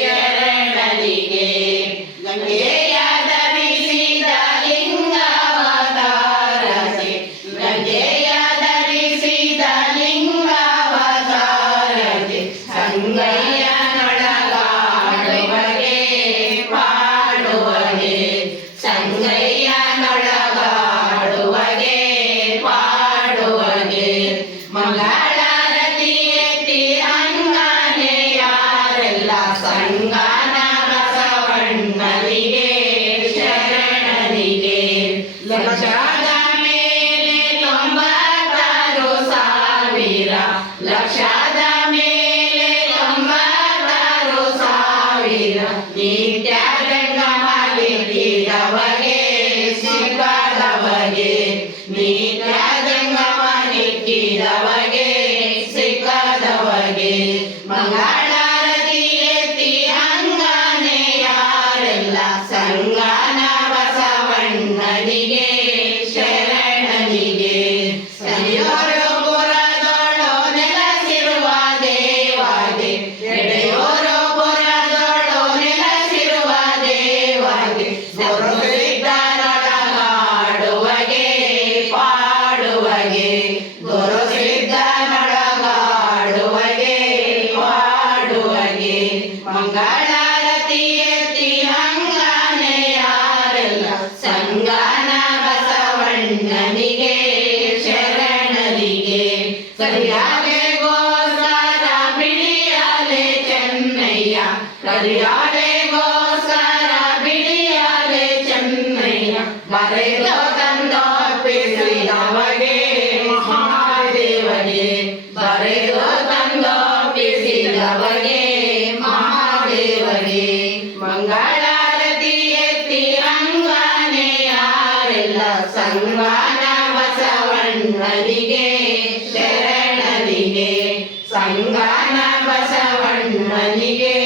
ಶರಣನಿಗೆ ಗಂಗೆಯ ಧರಿಸಿದ ಲಿಂಗಾವತಾರಕ್ಕೆ ಗಂಗೆಯ ಧರಿಸಿದ ಲಿಂಗಾವತಾರಕ್ಕೆ ಸಂಗಯ್ಯನೊಳಗಾಡುವಗೆ ಪಾಡುವಗೆ ಸಂಗಯ್ಯನೊಳಗಾಡುವಗೆ ಪಾಡುವಗೆ ಮಂಗಳಾರತಿ ಎತ್ತಿ ಸಂಗಾನ ಬಸವಣ್ಣನಿಗೆ ಶರಣನಿಗೆ ಲಕ್ಷದ ಮೇಲೆ 96,000 ಲಕ್ಷದ ಮೇಲೆ 96,000 ನಿತ್ಯ ಜಂಗಮಲಿಕ್ಕಿದವಗೆ ಸಿಕ್ಕದವಗೆ ನಿತ್ಯ ಜಂಗಮಲಿಕ್ಕಿದವಗೆ ಸಿಕ್ಕದವಗೆ ಮಂಗಳಾರತಿ ಸಂಗಾನ ಬಸವಣ್ಣನಿಗೆ ಶರಣನಿಗೆ ಸರಿಯೋರು ಪುರದೊಳು ನೆಲೆಸಿರುವ ದೇವಾಗೆ ಎಡೆಯೋರು ಪುರದೊಳು ನೆಲೆಸಿರುವ ದೇವಾಗೆ ಗುರುಸಿದ್ದನೊಳಗಾಡುವಗೆ ಪಾಡುವಗೆ ಗುರುಸಿದ್ದನೊಳಗಾಡುವಗೆ ಪಾಡುವಗೆ ಮಂಗಳಾರತಿ ಎತ್ತಿ ಸಂಗಾನ ಬಸವಣ್ಣನಿಗೆ ಶರಣನಿಗೆ ಕರಿಯಾಲೆ ಗೋಸ್ಕರ ಬಿಳಿಯಾಲೆ ಚೆನ್ನಯ್ಯ ಕರಿಯಾಲೆ ಗೋಸ್ಕರ ಬಿಳಿಯಾಲೆ ಚೆನ್ನಯ್ಯ ಬರೆದು ತಂದೊಪ್ಪಿಸಿದವಗೆ ಮಹಾದೇವಗೆ ಬರೆದು ತಂದೊಪ್ಪಿಸಿದವಗೆ ಮಹಾದೇವಗೆ ಮಂಗಳಾರತಿ ಎತ್ತಿ ಸಂಗಾನ ಬಸವಣ್ಣನಿಗೆ ಶರಣನಿಗೆ ಸಂಗಾನ ಬಸವಣ್ಣನಿಗೆ